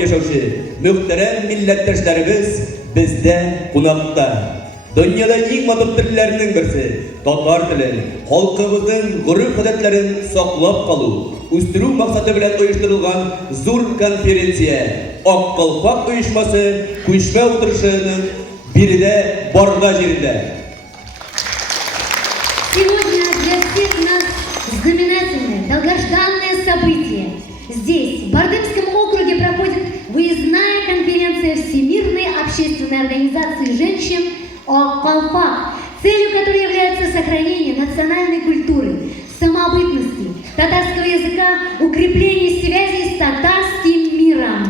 yaşaşı, muhterem milletteşlerimiz bizde kunakta. Dünyada ilk matop dillerinin birisi, Tatar dili, halkımızın gurur adetlerin saklap kalı, üstürü maksadı bilen uyuşturulgan zor konferensiya, Akkalpak uyuşması, kuşma oturuşunun biri de Barda жерinde. Сегодня для всех нас знаменательное, долгожданное событие. Здесь, в Бардымском округе, проходит выездная конференция Всемирной общественной организации женщин Аккалпак, целью которой является сохранение национальной культуры, самобытности, татарского языка, укрепление связей с татарским миром.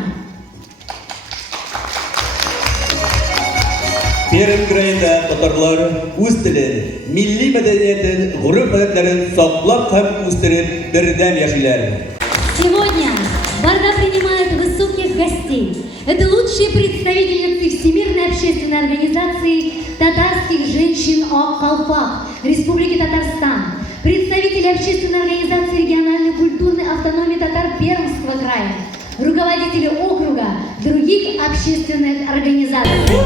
Perm krayında Tatarlar öz tili, milli medeniyetin, gurur adetlerin saklap hem üstürüp birden yaşaylar. Сегодня Барда принимает высоких гостей. Это лучшие представительницы Всемирной общественной организации татарских женщин Аккалпак, Республики Татарстан, представители общественной организации региональной культурной автономии татар Пермского края, руководители округа, других общественных организаций.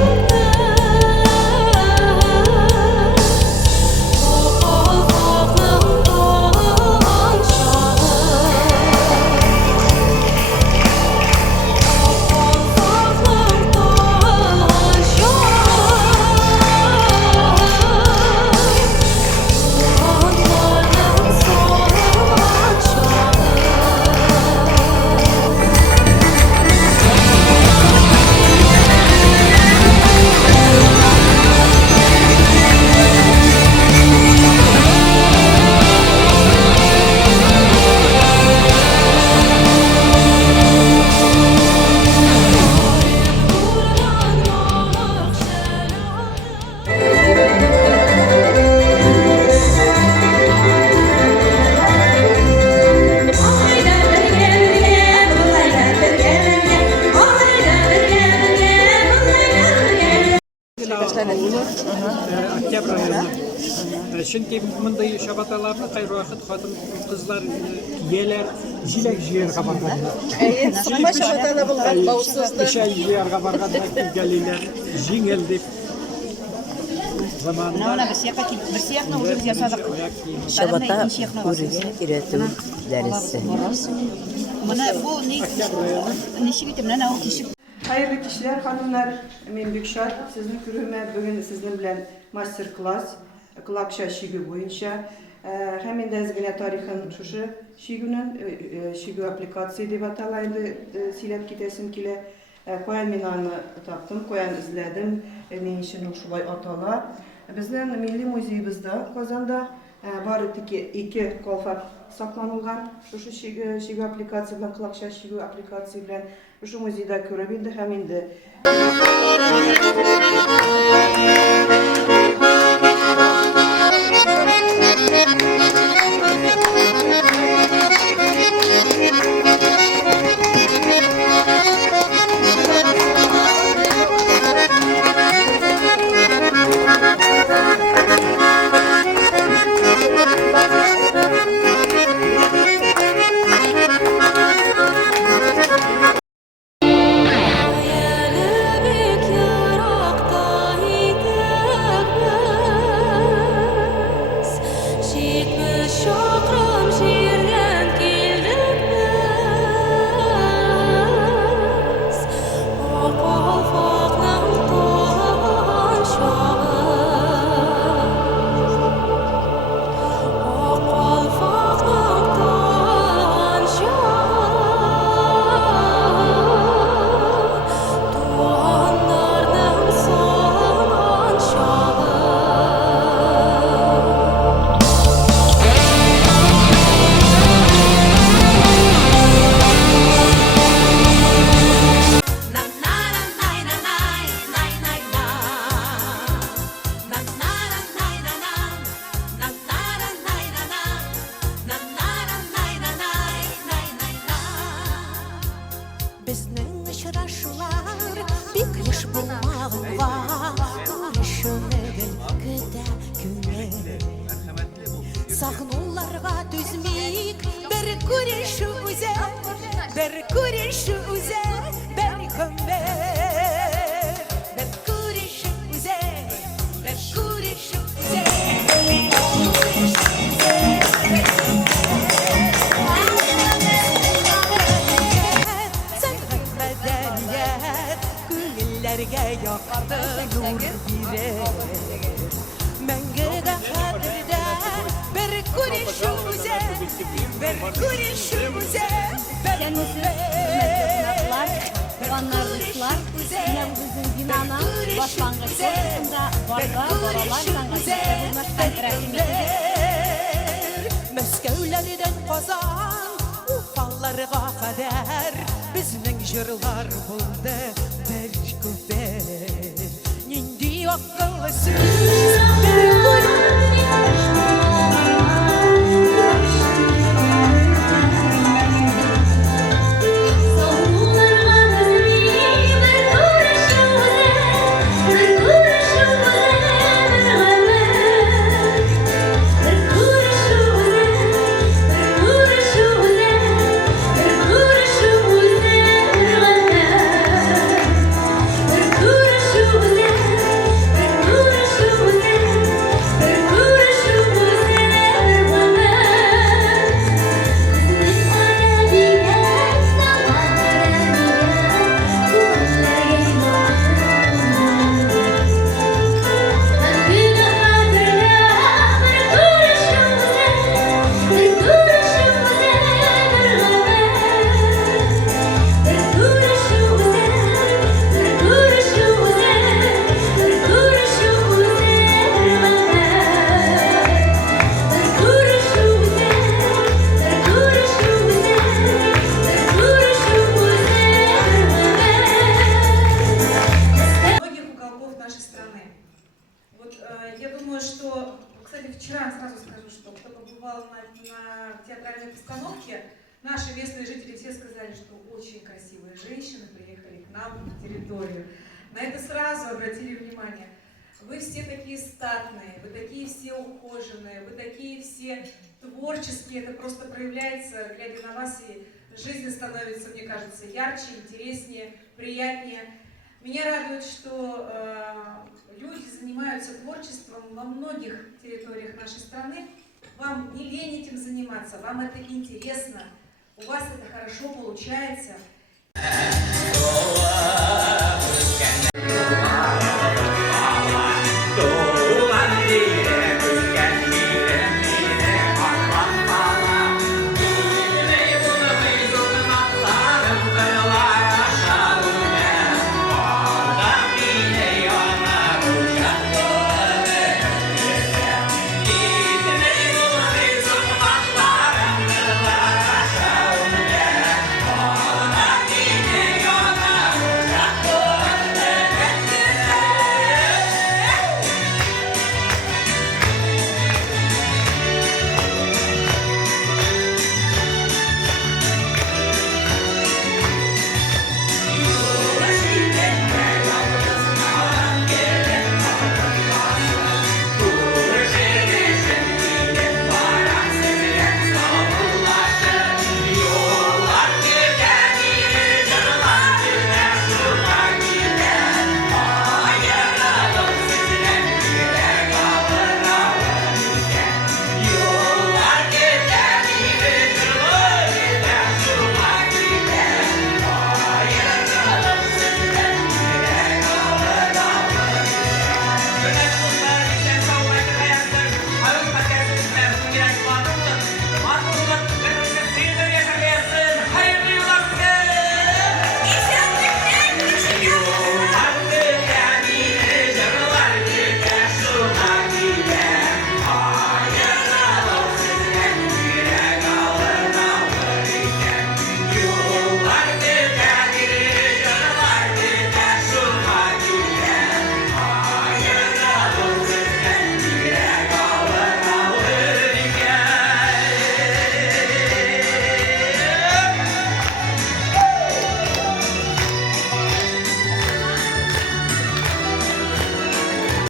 Октябрь ayında. Çünkü bunday şabatalarda kayır vakit kadın kızlar yeler jilek jiyer kabargadılar. Ama şabatala bulgan bağımsızlık. İşe jiyer kabargadılar, geliler jingel deyip zamanında. Ona bir siyahla uzun yasadık. Şabata Uriye üretim dersi. Bana bu ne şikitim ne o kişi. Hayırlı kişiler, hanımlar, men Bükşar, sizin kürüme bugün sizin bilen master class, kulakşa şigu boyunca hemen de ezgine tarihin şuşu şigunun şigu aplikasyon diye batalaydı silep kitesim kile koyan minanı taktım, koyan izledim, ne işin şubay atala. Bizden Milli Müziğimizde Kazan'da bari iki kolfak saklanılgan şuşu şigu aplikasyon bilen kulakşa şigu aplikasyon bilen şu müziği görebildi hem indi. Sağnollarga düzmik, bir kuruşu uze, birer Mengede kaderde bir kuruşumuze Bir kuruşumuze Tuğanlarımızlar, yine bizim binana başlangıç konusunda varga boralar sanatçısı bulmaktan Meskevlerinden Kazan Ufallarına kadar Bizning jırlar buldu bir küpe Nindi akıllısız bir Я думаю, что, кстати, вчера сразу скажу, что кто побывал на театральной постановке, наши местные жители все сказали, что очень красивые женщины приехали к нам на территорию. На это сразу обратили внимание. Вы все такие статные, вы такие все ухоженные, вы такие все творческие. Это просто проявляется, глядя на вас, и жизнь становится, мне кажется, ярче, интереснее, приятнее. Меня радует, что люди занимаются творчеством во многих территориях нашей страны. Вам не лень этим заниматься, вам это интересно, у вас это хорошо получается.